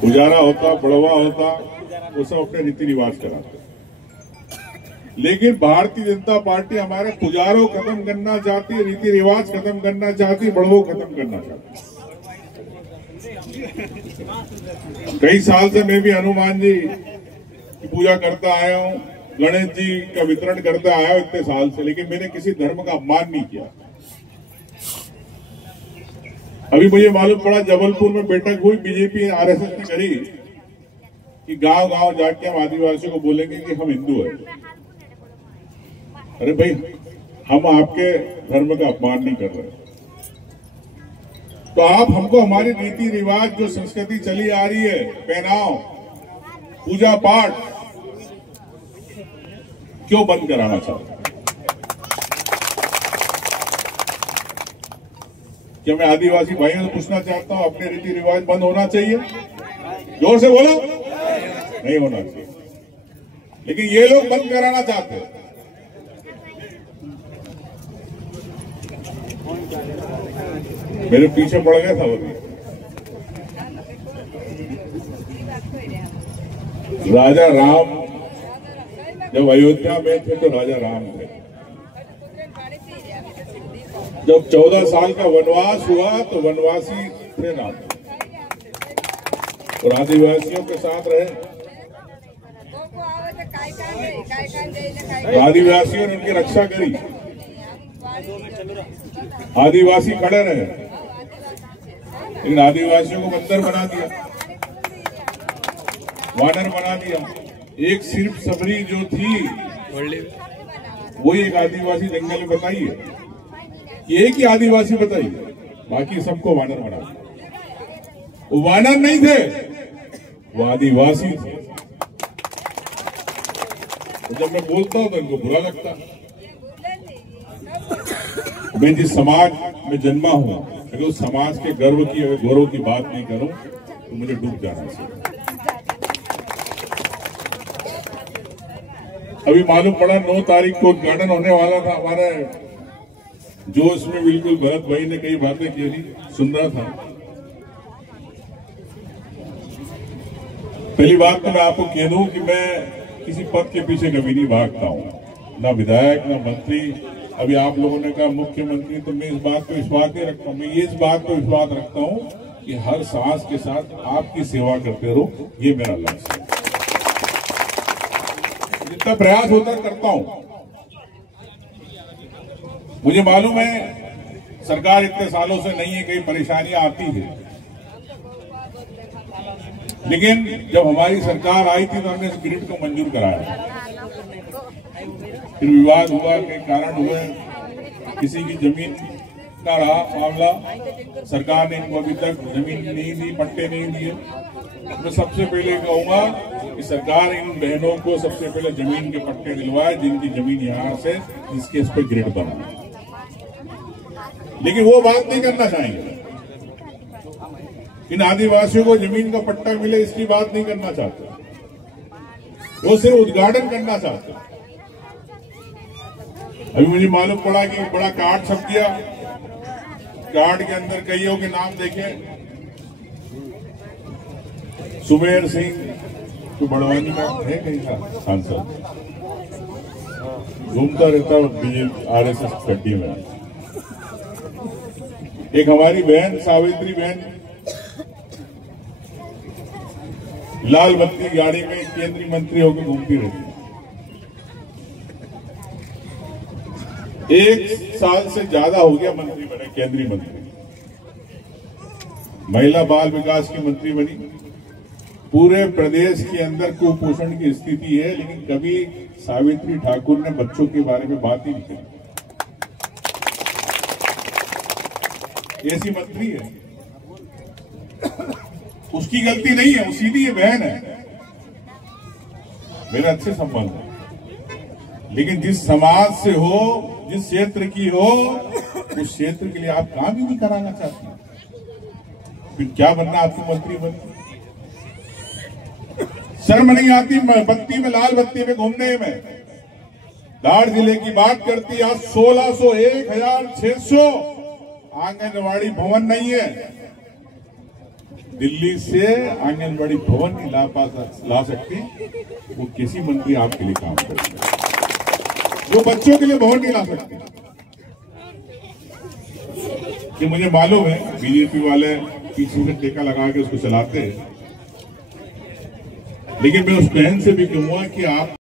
गुजारा होता, बढ़वा होता, वो सब अपने रीति रिवाज कराते। लेकिन भारतीय जनता पार्टी हमारे पुजारों खत्म करना चाहती है, रीति रिवाज खत्म करना चाहती है, बढ़वो खत्म करना चाहती है। कई साल से मैं भी हनुमान जी की पूजा करता आया हूँ, गणेश जी का वितरण करता आया हूँ इतने साल से, लेकिन मैंने किसी धर्म का अपमान नहीं किया। अभी मुझे मालूम पड़ा जबलपुर में बैठक हुई बीजेपी आरएसएस ने करी कि गांव गांव जाके हम आदिवासियों को बोलेंगे कि हम हिंदू हैं। अरे भाई, हम आपके धर्म का अपमान नहीं कर रहे, तो आप हमको हमारी रीति रिवाज जो संस्कृति चली आ रही है, पहनाव, पूजा पाठ, क्यों बंद कराना चाहते हैं? क्या मैं आदिवासी भाइयों से पूछना चाहता हूं, अपने रीति रिवाज बंद होना चाहिए? जोर से बोलो। नहीं होना चाहिए, लेकिन ये लोग बंद कराना चाहते हैं। मेरे पीछे पड़ गया था वो भी। राजा राम जब अयोध्या में थे तो राजा राम थे। जब 14 साल का वनवास हुआ तो वनवासी थे राम, और आदिवासियों के साथ रहे। आदिवासियों ने उनकी रक्षा करी, आदिवासी खड़े रहे, लेकिन आदिवासियों को बंदर बना दिया, वानर बना दिया। एक सिर्फ सबरी जो थी वही एक आदिवासी जंगल में बताइए, एक ही आदिवासी बताइए, बाकी सबको वानर बना दिया। वो वानर नहीं थे, वो आदिवासी थे। तो जब मैं बोलता हूं तो इनको बुरा लगता। मैं जिस समाज में जन्मा हूं, अगर उस समाज के गर्व की, अगर गौरव की बात नहीं करूं तो मुझे डूब जाना चाहिए। अभी मालूम पड़ा 9 तारीख को उद्घाटन होने वाला था हमारे, जो इसमें बिल्कुल भरत भाई ने कई बातें की थी, सुन रहा था। पहली बात तो मैं आपको कह दूं कि मैं किसी पद के पीछे कभी नहीं भागता हूं, ना विधायक ना मंत्री। अभी आप लोगों ने कहा मुख्यमंत्री, तो मैं इस बात को विश्वास नहीं रखता हूं। मैं ये इस बात को विश्वास रखता हूं कि हर सांस के साथ आपकी सेवा करते रहो, ये मेरा लक्ष्य है। जितना प्रयास होता करता हूं। मुझे मालूम है सरकार इतने सालों से नहीं है, कई परेशानियां आती है, लेकिन जब हमारी सरकार आई थी तो हमने इस ग्रिड को मंजूर कराया। फिर विवाद हुआ, कई कारण हुए, किसी की जमीन का रहा मामला, सरकार ने इनको अभी तक जमीन नहीं दी, पट्टे नहीं दिए। मैं सबसे पहले कहूंगा कि सरकार इन बहनों को सबसे पहले जमीन के पट्टे दिलवाए, जिनकी जमीन यहां से, जिसके इस पर ग्रिड बना। लेकिन वो बात नहीं करना चाहेंगे, इन आदिवासियों को जमीन का पट्टा मिले इसकी बात नहीं करना चाहते, वो सिर्फ उद्घाटन करना चाहते। अभी मुझे मालूम पड़ा कि बड़ा कार्ड छप गया, कार्ड के अंदर कईयों के नाम देखे, सुमेर सिंह तो बड़वानी का है, कहीं का सांसद, घूमता रहता बीजेपी आरएसएस गड्डी में। एक हमारी बहन सावित्री बहन लाल बत्ती गाड़ी में केंद्रीय मंत्री होकर घूमती रहती। 1 साल से ज्यादा हो गया मंत्री बने, केंद्रीय मंत्री, महिला बाल विकास की मंत्री बनी। पूरे प्रदेश के अंदर कुपोषण की स्थिति है, लेकिन कभी सावित्री ठाकुर ने बच्चों के बारे में बात ही नहीं की। ऐसी मंत्री है, उसकी गलती नहीं है, वो सीधी ये बहन है, मेरा अच्छे संबंध है। लेकिन जिस समाज से हो, जिस क्षेत्र की हो, उस क्षेत्र के लिए आप काम ही नहीं कराना चाहते, फिर क्या बनना आपको मंत्री बनना? शर्म नहीं आती बत्ती में, लाल बत्ती में घूमने में? धार जिले की बात करती, आज 1600, 1600 आंगनवाड़ी भवन नहीं है। दिल्ली से आंगनवाड़ी भवन नहीं ला सकती, वो किसी मंत्री आपके लिए काम करेगा। वो बच्चों के लिए भवन नहीं ला सकते। ये मुझे मालूम है, बीजेपी वाले पीछे से टेका लगा के उसको चलाते हैं, लेकिन मैं उस बहन से भी कहूंगा कि आप